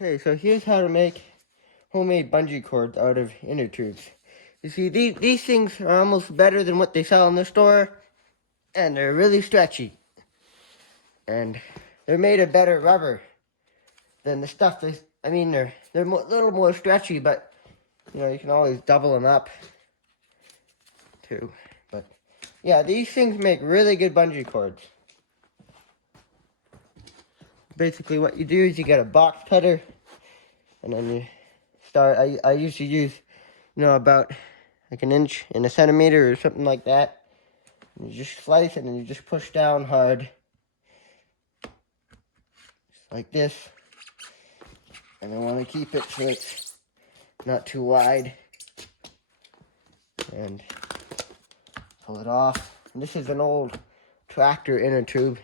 Okay, so here's how to make homemade bungee cords out of inner tubes. You see, these things are almost better than what they sell in the store, and they're really stretchy. And they're made of better rubber than the stuff they, they're a little more stretchy, but, you can always double them up, too. But, yeah, these things make really good bungee cords. Basically, what you do is you get a box cutter, and then you start, I usually use, about like an inch and a centimeter or something like that. And you just slice it and you just push down hard. Just like this. And I want to keep it so it's not too wide. And pull it off. And this is an old tractor inner tube.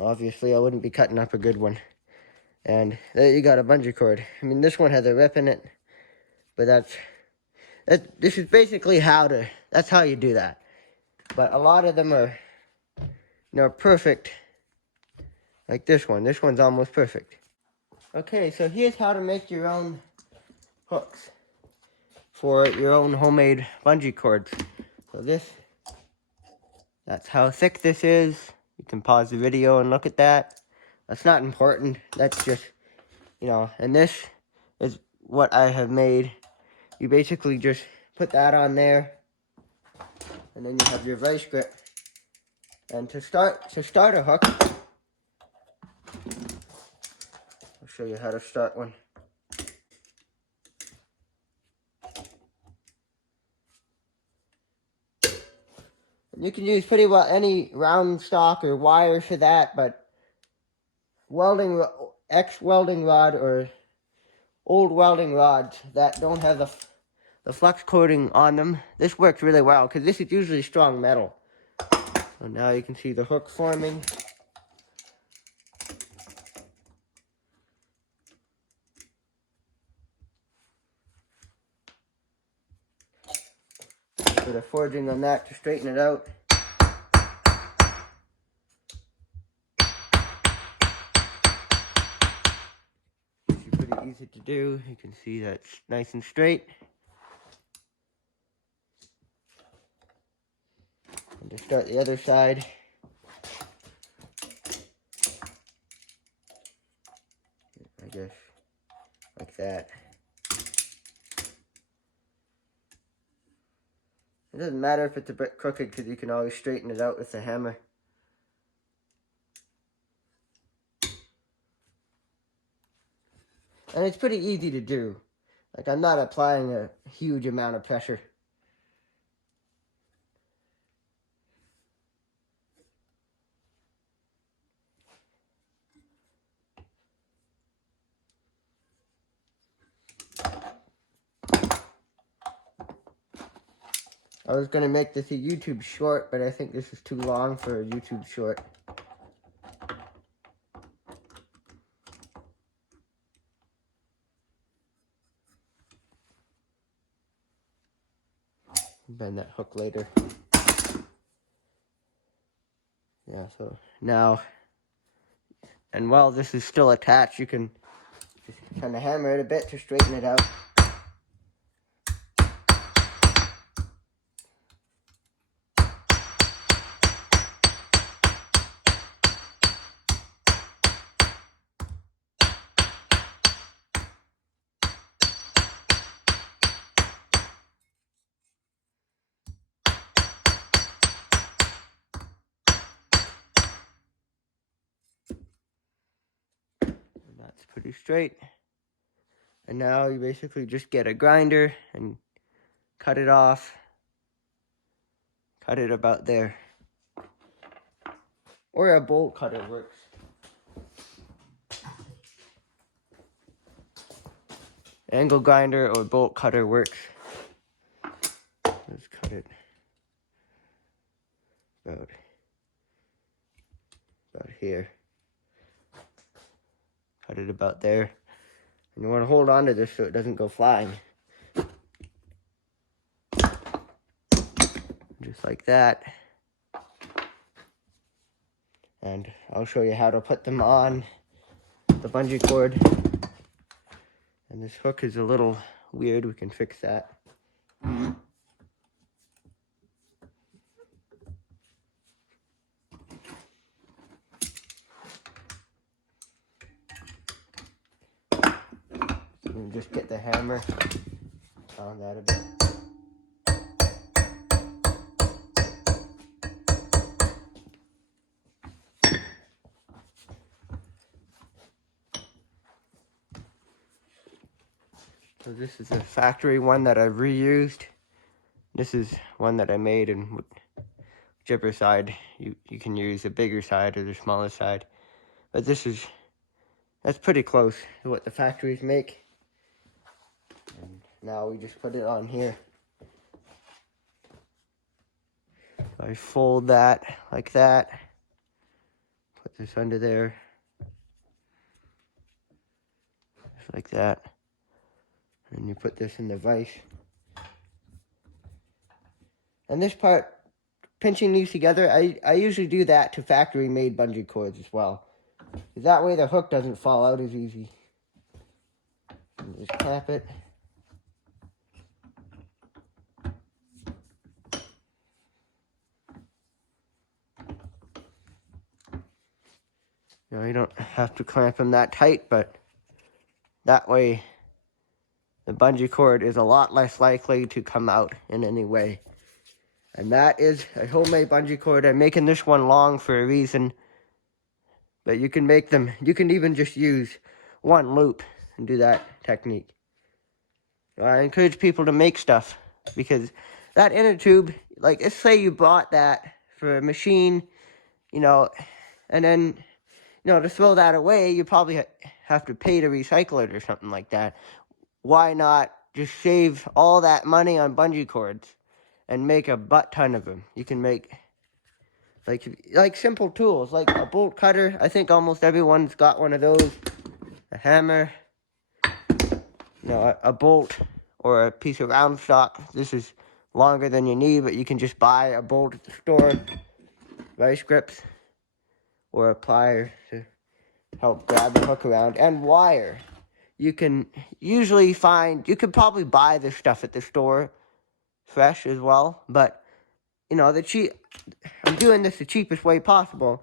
Obviously, I wouldn't be cutting up a good one. And there you got a bungee cord. This one has a rip in it. But this is basically that's how you do that. But a lot of them are, perfect. Like this one. This one's almost perfect. Okay, so here's how to make your own hooks for your own homemade bungee cords. So that's how thick this is. You can pause the video and look at that. That's not important. That's just, and this is what I have made. You basically just put that on there, and then you have your vice grip. And to start a hook, I'll show you how to start one. You can use pretty well any round stock or wire for that, but ex-welding rod or old welding rods that don't have the flux coating on them, this works really well because this is usually strong metal. So now you can see the hook forming. A bit of forging on that to straighten it out. It's pretty easy to do. You can see that's nice and straight. And to start the other side, I guess like that. It doesn't matter if it's a bit crooked because you can always straighten it out with a hammer. And it's pretty easy to do. Like, I'm not applying a huge amount of pressure. I was going to make this a YouTube short, but I think this is too long for a YouTube short. Bend that hook later. Yeah, so now, and while this is still attached, you can just kind of hammer it a bit to straighten it out. That's pretty straight. And now you basically just get a grinder and cut it off. Cut it about there. Or a bolt cutter works. Angle grinder or bolt cutter works. Let's cut it about here. Cut it about there. And you want to hold on to this so it doesn't go flying. Just like that. And I'll show you how to put them on the bungee cord. And this hook is a little weird. We can fix that. And just get the hammer on that a bit. So this is a factory one that I've reused. This is one that I made, and whichever side you can use, the bigger side or the smaller side. But that's pretty close to what the factories make. And now we just put it on here. So I fold that like that. Put this under there. Just like that. And you put this in the vise. And this part, pinching these together, I usually do that to factory-made bungee cords as well. That way the hook doesn't fall out as easy. And just clamp it. You don't have to clamp them that tight, but that way the bungee cord is a lot less likely to come out in any way. And that is a homemade bungee cord. I'm making this one long for a reason. But you can make them, you can even just use one loop and do that technique. I encourage people to make stuff, because that inner tube, like, let's say you bought that for a machine, and then, to throw that away, you probably have to pay to recycle it or something like that. Why not just save all that money on bungee cords and make a butt ton of them? You can make like simple tools, like a bolt cutter. I think almost everyone's got one of those. A hammer, a bolt, or a piece of round stock. This is longer than you need, but you can just buy a bolt at the store, vice grips, or a plier to help grab the hook around, and wire. You can usually you could probably buy this stuff at the store fresh as well, but I'm doing this the cheapest way possible.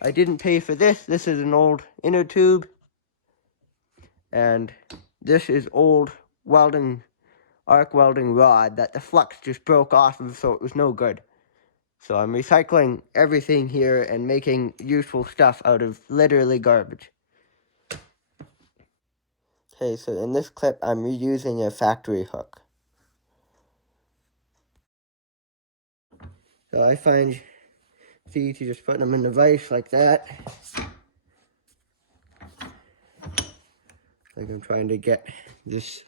I didn't pay for this. This is an old inner tube, and this is old arc welding rod that the flux just broke off of, so it was no good. So I'm recycling everything here and making useful stuff out of literally garbage. Okay, so in this clip, I'm reusing a factory hook. So I find it's easy to just put them in the vise like that. Like I'm trying to get this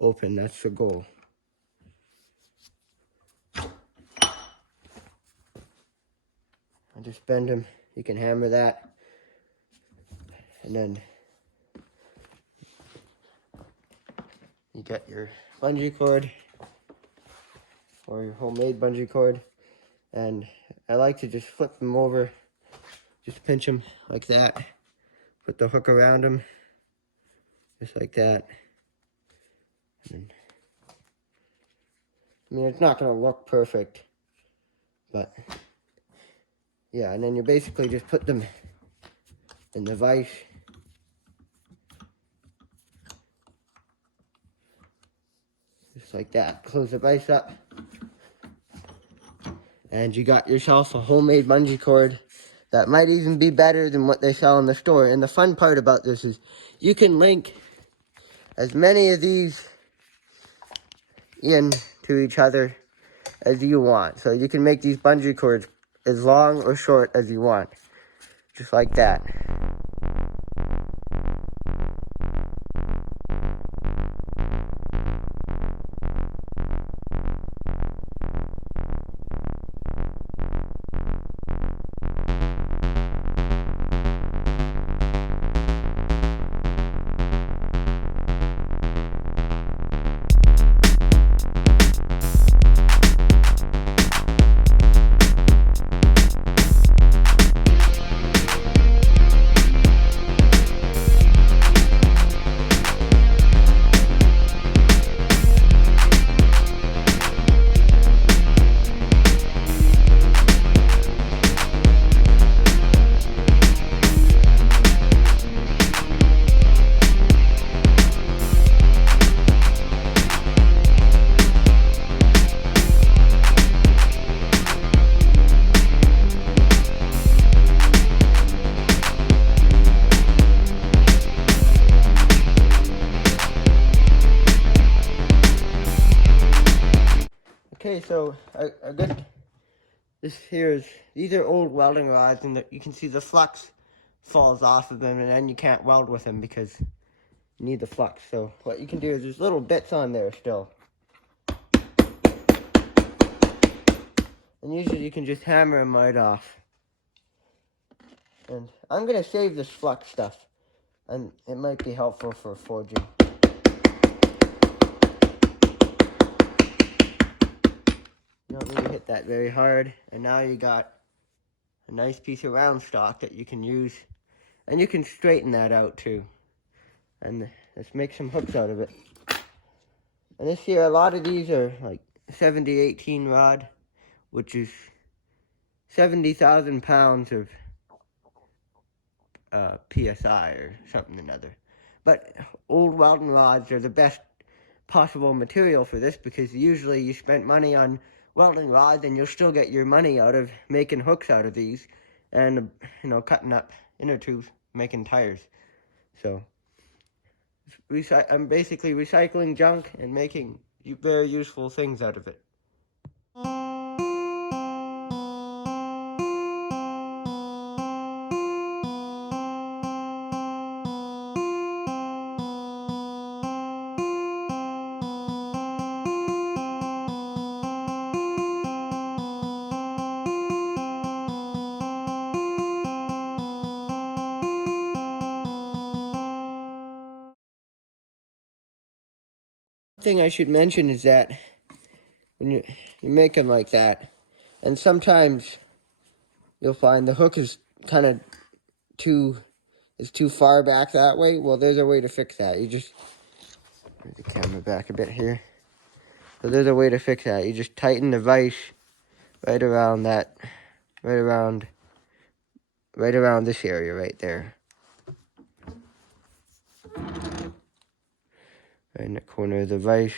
open, that's the goal. I just bend them, you can hammer that, and then you get your bungee cord, or your homemade bungee cord. And I like to just flip them over, just pinch them like that, put the hook around them, just like that. And it's not going to look perfect, but yeah, and then you basically just put them in the vise. Just like that. Close the vise up. And you got yourself a homemade bungee cord that might even be better than what they sell in the store. And the fun part about this is you can link as many of these in to each other as you want. So you can make these bungee cords as long or short as you want. Just like that. so a good, these are old welding rods, and you can see the flux falls off of them, and then you can't weld with them because you need the flux. So what you can do is there's little bits on there still. And usually you can just hammer them right off. And I'm going to save this flux stuff, and it might be helpful for forging. You don't need to hit that very hard. And now you got a nice piece of round stock that you can use. And you can straighten that out too. And let's make some hooks out of it. And this here, a lot of these are like 70-18 rod, which is 70,000 pounds of PSI or something or another. But old welding rods are the best possible material for this, because usually you spent money on welding rods and you'll still get your money out of making hooks out of these and, cutting up inner tubes, making tires. So I'm basically recycling junk and making very useful things out of it. Thing I should mention is that when you make them like that, and sometimes you'll find the hook is kind of too far back that way. Well, there's a way to fix that. You just move the camera back a bit here. So there's a way to fix that. You just tighten the vise right around this area right there, right in the corner of the vise.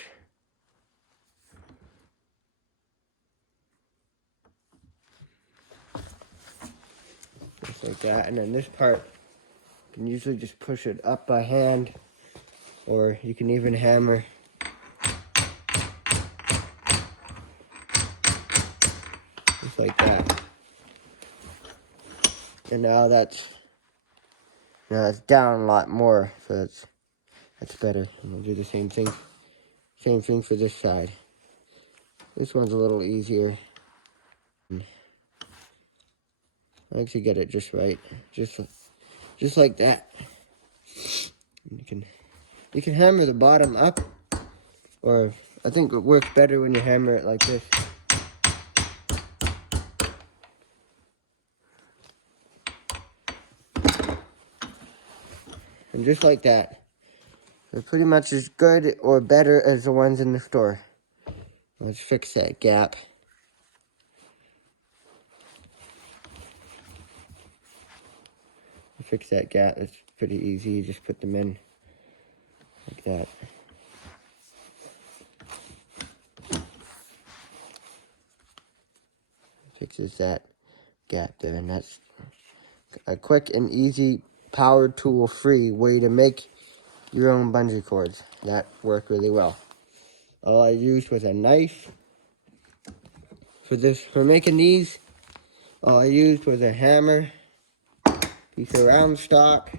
Just like that. And then this part, you can usually just push it up by hand, or you can even hammer. Just like that. And now that's down a lot more, so that's better. And we'll do the same thing for this side. This one's a little easier. I actually get it just right, just like that. You can hammer the bottom up, or I think it works better when you hammer it like this. And just like that. They're pretty much as good or better as the ones in the store. Let's fix that gap. Fix that gap. It's pretty easy. You just put them in like that. Fixes that gap there, and that's a quick and easy power tool free way to make your own bungee cords. That worked really well. All I used was a knife for making these. All I used was a hammer, piece of round stock,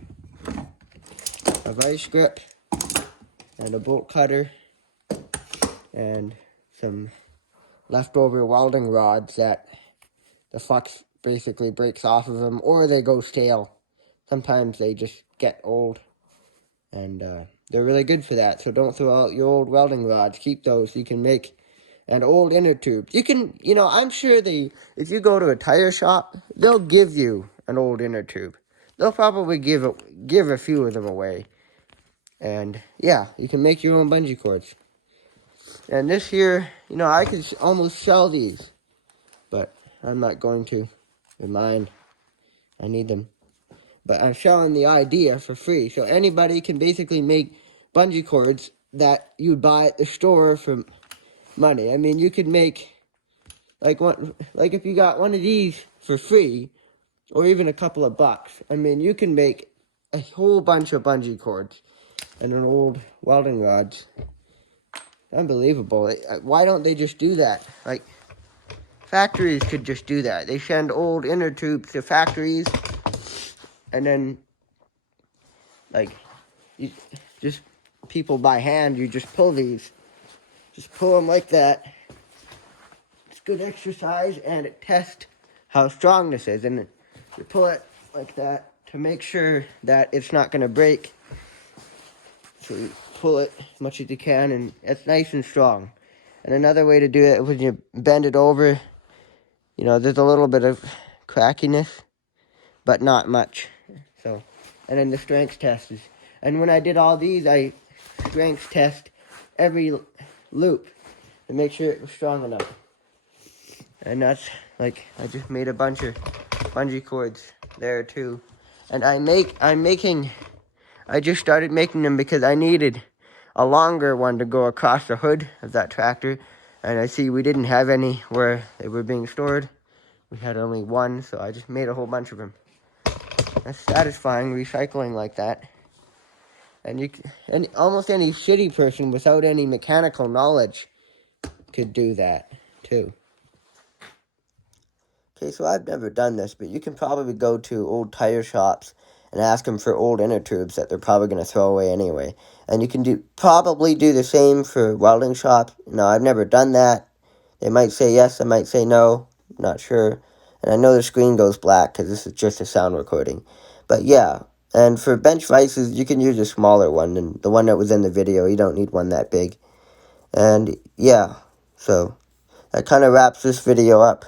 a vice grip, and a bolt cutter, and some leftover welding rods that the flux basically breaks off of them, or they go stale. Sometimes they just get old, and they're really good for that. So don't throw out your old welding rods. Keep those. You can make an old inner tube. You can, I'm sure if you go to a tire shop, they'll give you an old inner tube. They'll probably give a few of them away. And yeah, you can make your own bungee cords. And this here, I could almost sell these, but I'm not going to. They're mine. I need them. But I'm selling the idea for free. So anybody can basically make bungee cords that you'd buy at the store for money. I mean, you could make like if you got one of these for free, or even a couple of bucks. I mean, you can make a whole bunch of bungee cords and an old welding rods Unbelievable. Why don't they just do that? Like, factories could just do that. They send old inner tubes to factories, and then, like, you just, people by hand, you just pull these. Just pull them like that. It's good exercise, and it tests how strong this is. And you pull it like that to make sure that it's not going to break. So you pull it as much as you can, and it's nice and strong. And another way to do it, when you bend it over, you know, there's a little bit of crackiness, but not much. So, and then the strength test is, and when I did all these, I strength test every loop to make sure it was strong enough. And that's, like, I just made a bunch of bungee cords there too. And I just started making them because I needed a longer one to go across the hood of that tractor. And I see we didn't have any where they were being stored. We had only one, so I just made a whole bunch of them. That's satisfying, recycling like that. And almost any shitty person without any mechanical knowledge could do that too. Okay, so I've never done this, but you can probably go to old tire shops and ask them for old inner tubes that they're probably going to throw away anyway. And you can probably do the same for welding shops. No, I've never done that. They might say yes, I might say no. I'm not sure. And I know the screen goes black because this is just a sound recording. But yeah, and for bench vices, you can use a smaller one than the one that was in the video. You don't need one that big. And yeah, so that kind of wraps this video up.